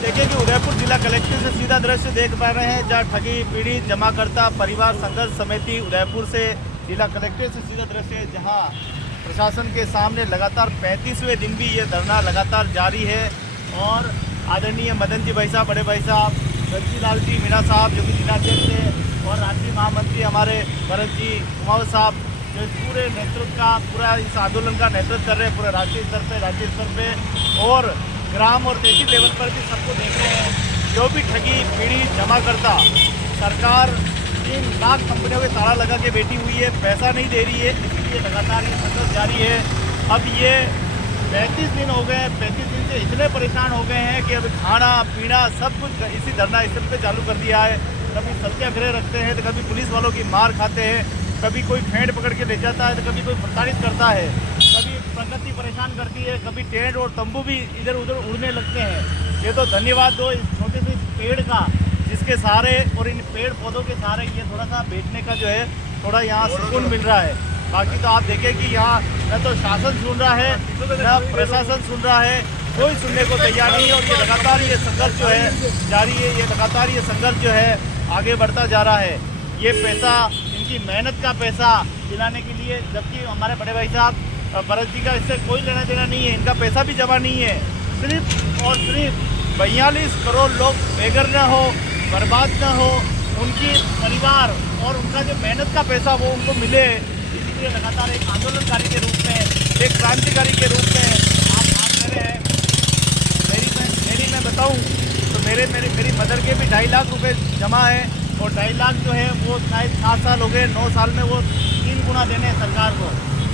देखिए कि उदयपुर जिला कलेक्टर से सीधा दृश्य देख पा रहे हैं, जहां ठगी पीड़ित जमाकर्ता परिवार संघर्ष समिति उदयपुर से जिला कलेक्टर से सीधा दृश्य है, जहां प्रशासन के सामने लगातार 35वें दिन भी ये धरना लगातार जारी है। और आदरणीय मदन जी भाई साहब, बड़े भाई साहब, रंजी लाल जी मीणा साहब जो कि जिलाध्यक्ष है, और राष्ट्रीय महामंत्री हमारे भरत जी कुमावत साहब जो पूरे नेतृत्व का पूरा इस आंदोलन का नेतृत्व कर रहे हैं, पूरे राष्ट्रीय स्तर पे, राज्य स्तर पे और ग्राम और देशी लेवल पर भी सबको देख रहे हैं। जो भी ठगी पीड़ित जमाकर्ता सरकार 3 लाख कंपनियों के ताला लगा के बैठी हुई है, पैसा नहीं दे रही है, इसलिए लगातार ये संघर्ष जारी है। अब ये 35 दिन हो गए, 35 दिन से इतने परेशान हो गए हैं कि अब खाना पीना सब कुछ इसी धरना स्थल पे चालू कर दिया है। कभी सत्याग्रह रखते हैं तो कभी पुलिस वालों की मार खाते हैं, कभी कोई फेंट पकड़ के ले जाता है तो कभी कोई प्रताड़ित करता है, कभी प्रगति परेशान करती है, कभी टेंट और तंबू भी इधर उधर उड़ने लगते हैं। ये तो धन्यवाद दो इस छोटे से पेड़ का, जिसके सहारे और इन पेड़ पौधों के सहारे ये थोड़ा सा बैठने का जो है थोड़ा यहाँ सुकून मिल रहा है। बाकी तो आप देखें कि यहाँ न तो शासन सुन रहा है न प्रशासन सुन रहा है, कोई सुनने को तैयार नहीं है। और ये लगातार ये संघर्ष जो है जारी है, ये लगातार ये संघर्ष जो है आगे बढ़ता जा रहा है। ये पैसा इनकी मेहनत का पैसा दिलाने के लिए, जबकि हमारे बड़े भाई साहब भरत जी का इससे कोई लेना देना नहीं है, इनका पैसा भी जमा नहीं है। सिर्फ और सिर्फ 42 करोड़ लोग बेघर न हो, बर्बाद न हो, उनकी परिवार और उनका जो मेहनत का पैसा वो उनको मिले, इसलिए लगातार एक आंदोलनकारी के रूप में, एक क्रांतिकारी के रूप में आप बात कर रहे हैं। मेरी मैं बताऊं तो मेरी मदर के भी 2.5 लाख रुपए जमा है, और 2.5 लाख जो है वो शायद 7 साल हो गए, 9 साल में वो 3 गुना देने हैं सरकार को,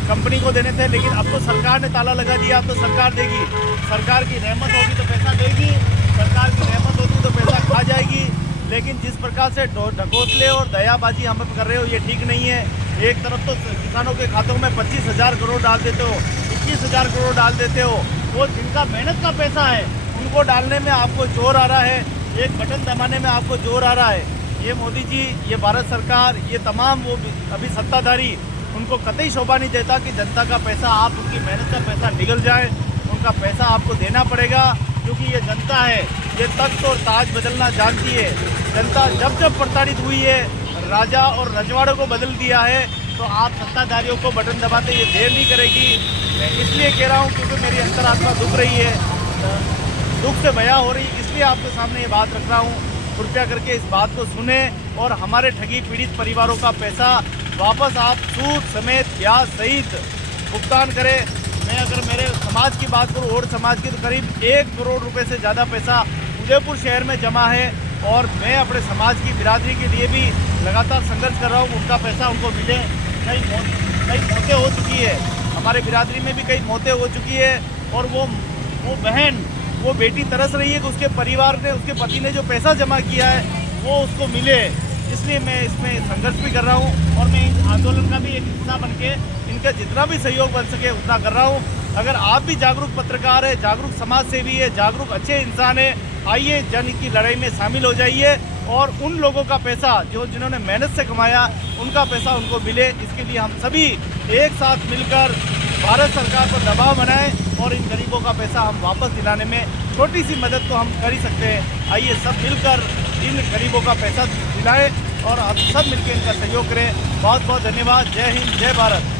कंपनी को देने थे। लेकिन अब तो सरकार ने ताला लगा दिया, अब तो सरकार देगी, सरकार की रहमत होगी तो पैसा देगी, सरकार की रहमत होगी तो पैसा खा जाएगी। लेकिन जिस प्रकार से ढकोसले और दयाबाजी हम कर रहे हो ये ठीक नहीं है। एक तरफ तो किसानों के खातों में 25,000 करोड़ डाल देते हो, 21,000 करोड़ डाल देते हो, वो जिनका मेहनत का पैसा है उनको डालने में आपको जोर आ रहा है, एक बटन दबाने में आपको जोर आ रहा है। ये मोदी जी, ये भारत सरकार, ये तमाम वो अभी सत्ताधारी, उनको कतई शोभा नहीं देता कि जनता का पैसा, आप उनकी मेहनत का पैसा निगल जाए। उनका पैसा आपको देना पड़ेगा, क्योंकि ये जनता है, ये तख्त और ताज बदलना जानती है। जनता जब जब प्रताड़ित हुई है, राजा और रजवाड़ों को बदल दिया है, तो आप सत्ताधारियों को बटन दबाते ये देर नहीं करेगी। मैं इसलिए कह रहा हूँ क्योंकि मेरी अंतरात्मा दुख रही है, दुख से बया हो रही, इसलिए आपके सामने ये बात रख रहा हूँ। कृपया करके इस बात को सुने और हमारे ठगी पीड़ित परिवारों का पैसा वापस आप सूद समेत ब्याज सहित भुगतान करें। मैं अगर मेरे समाज की बात करूँ, और समाज की, तो करीब 1 करोड़ रुपए से ज़्यादा पैसा उदयपुर शहर में जमा है, और मैं अपने समाज की बिरादरी के लिए भी लगातार संघर्ष कर रहा हूँ, उनका पैसा उनको मिले। कई मौतें हो चुकी है, हमारे बिरादरी में भी कई मौतें हो चुकी है, और वो बहन, वो बेटी तरस रही है कि उसके परिवार ने, उसके पति ने जो पैसा जमा किया है वो उसको मिले। इसलिए मैं इसमें संघर्ष भी कर रहा हूँ, और मैं इस आंदोलन का भी एक हिस्सा बन के इनका जितना भी सहयोग बन सके उतना कर रहा हूँ। अगर आप भी जागरूक पत्रकार है, जागरूक समाज सेवी है, जागरूक अच्छे इंसान है, आइए जन की लड़ाई में शामिल हो जाइए, और उन लोगों का पैसा जिन्होंने मेहनत से कमाया उनका पैसा उनको मिले। इसके लिए हम सभी एक साथ मिलकर भारत सरकार पर दबाव बनाएं, और इन गरीबों का पैसा हम वापस दिलाने में छोटी सी मदद तो हम कर ही सकते हैं। आइए सब मिलकर इन गरीबों का पैसा दिलाएं, और हम सब मिलकर इनका सहयोग करें। बहुत बहुत धन्यवाद। जय हिंद, जय भारत।